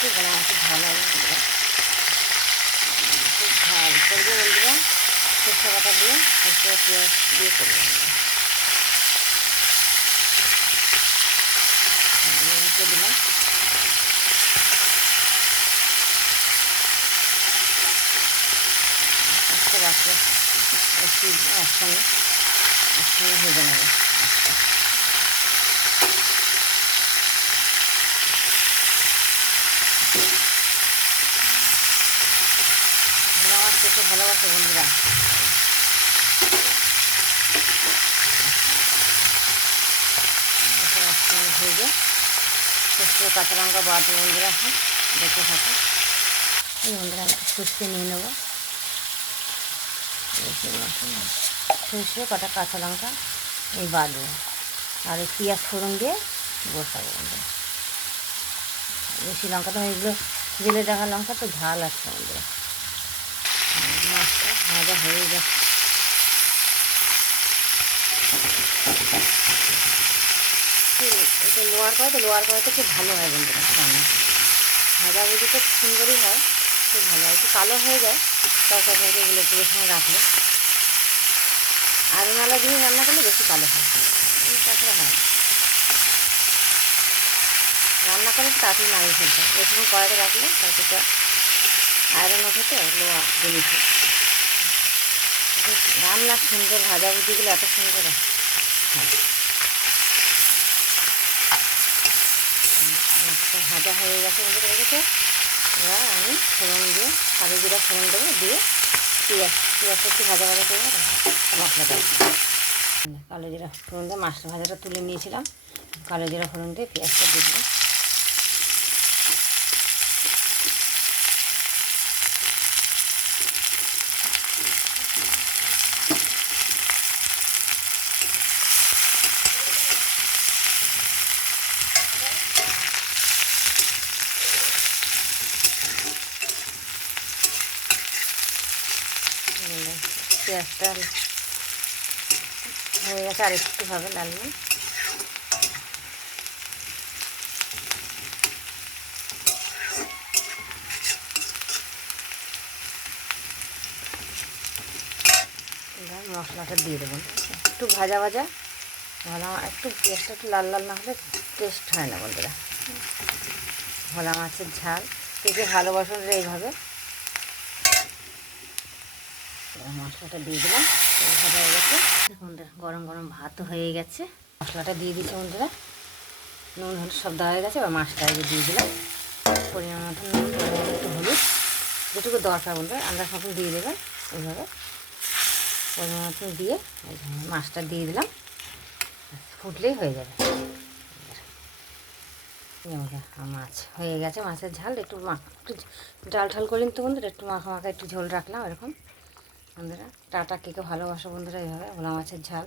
বেশি ভোলা মাছের ঝাল হয় বন্ধুরা, খুব ঝাল করবো বন্ধুরা। সরষে বাটা দিয়ে সরষে পেঁয়াজ দিয়ে করবো বন্ধুরা। দিলাম একটা বাচ্চা একসঙ্গে ভেজে নেবো। ভোলা মাছ খেতে ভালোবাসে বন্ধুরা। একসঙ্গে ভেজে সরষে কাঁচা লঙ্কা বাটবো বন্ধুরা। এখন দেখতে থাকো। এই বন্ধুরা সরষে নিয়ে নেবো, সরষে কটা কাঁচা লঙ্কা এই বাটবো, আর এই পেঁয়াজ ফোড়ন দিয়ে বসাবো বন্ধুরা। বেশি লঙ্কা তো এগুলো জেলে রাখা লঙ্কা তো ঝাল আছে বন্ধুরা। মাছটা ভাজা হয়ে যাচ্ছে। এটা লোয়ার কড়াইতে খুব ভালো হয় বন্ধুরা রান্না। ভাজাভুজি তো সুন্দরই হয়, খুব ভালো হয়। একটু কালো হয়ে যায় তরকারি এগুলো একটু বেশি রাখলে। আয়রন আলা দিয়ে রান্না করলে বেশি কালো হয়, তাছাড়া হয় না। রান্না করে তাড়াতাড়ি নাড়িয়ে ফেলতে হয়, বেশিক্ষণ কড়াইতে রাখলে তরকারিটা আয়রন ওঠে তো লোয়া জিনিসে। রান্না সুন্দর, ভাজাভুজিগুলো এত সুন্দর হয়। মাছটা ভাজা হয়ে গেছে বন্ধু রেখেছে। এবার আমি ফোড়ন দিয়ে কালো জিরা ফোড়ন দেবো, দিয়ে পেঁয়াজটা একটু ভাজা করবো, মশলাটা কালো জিরা ফোড়ন দিয়ে মাছটা ভাজাটা তুলে নিয়েছিলাম। কালো জিরা ফোড়ন দিয়ে পেঁয়াজটা দিয়ে দিলাম। পেঁয়াজটা হয়ে গেছে, আর একটু হবে লাল লাল। মশলাটা দিয়ে দেবো, একটু ভাজা ভাজা ভালো। একটু পেঁয়াজটা একটু লাল লাল না হলে টেস্ট হয় না বন্ধুরা। ভোলা মাছের ঝাল কে ভালোবাসুন এইভাবে। মশলাটা দিয়ে দিলাম, ভাজা হয়ে গেছে বন্ধুরা। গরম গরম ভাতও হয়ে গেছে। মশলাটা দিয়ে দিচ্ছি বন্ধুরা, নুন হলুদ সব দেওয়া হয়ে গেছে। এবার মাছটা দিয়ে দিলাম, পরিমাণ মতো নুন, পরিমাণ একটু হলুদ, যেটুকু দরকার বন্ধুরা আন্দাজ মতন দিয়ে দেবেন। এইভাবে পরিমাণ মতন দিয়ে মাছটা দিয়ে দিলাম, ফুটলেই হয়ে যাবে। মাছ হয়ে গেছে, মাছের ঝাল একটু একটু ডাল ঠাল করলেন তো বন্ধুরা, একটু মাখা মাখা একটু ঝোল রাখলাম এরকম বন্ধুরা। টাটা, কে ভালোবাসো বন্ধুরা এইভাবে ভোলা মাছের ঝাল।